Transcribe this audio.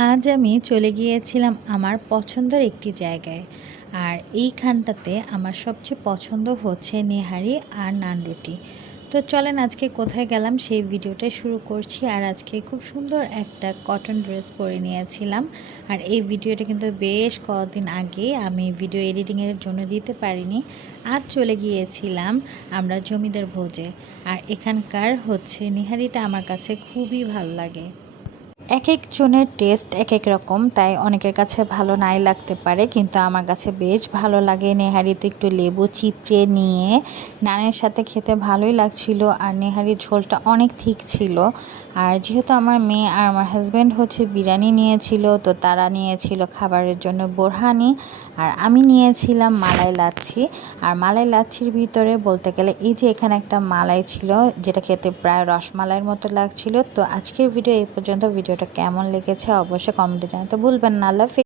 আজ আমি চলে গিয়েছিলাম আমার পছন্দের একটি জায়গায়। আর এইখানটাতে আমার সবচেয়ে পছন্দ হচ্ছে নেহারি আর নান রুটি। তো চলেন আজকে কোথায় গেলাম সেই ভিডিওটা শুরু করছি। আর আজকে খুব সুন্দর একটা কটন ড্রেস পরে নিয়েছিলাম। আর এই ভিডিওটা কিন্তু বেশ কদিন আগে আমি ভিডিও এডিটিংয়ের জন্য দিতে পারিনি। আজ চলে গিয়েছিলাম আমরা জমিদার ভোজে। আর এখানকার হচ্ছে নেহারিটা আমার কাছে খুবই ভালো লাগে। একেকজনের টেস্ট একেক রকম, তাই অনেকের কাছে ভালো নাই লাগতে পারে, কিন্তু আমার কাছে বেশ ভালো লাগে। নেহারিতে একটু লেবু চিপড়ে নিয়ে নানের সাথে খেতে ভালোই লাগছিল। আর নেহারির ঝোলটা অনেক ঠিক ছিল। আর যেহেতু আমার মেয়ে আর আমার হাজব্যান্ড হচ্ছে বিরিয়ানি নিয়েছিল, তো তারা নিয়েছিল খাবারের জন্য বোরহানি, আর আমি নিয়েছিলাম মালাই লাচ্ছি। আর মালাই লাচ্ছির ভিতরে বলতে গেলে এই যে এখানে একটা মালাই ছিল, যেটা খেতে প্রায় রসমালাইয়ের মতো লাগছিল। তো আজকের ভিডিও এই পর্যন্ত। ভিডিওটা কেমন লেগেছে অবশ্যই কমেন্টে জানাতে ভুলবেন না। আল্লাহ হাফেজ।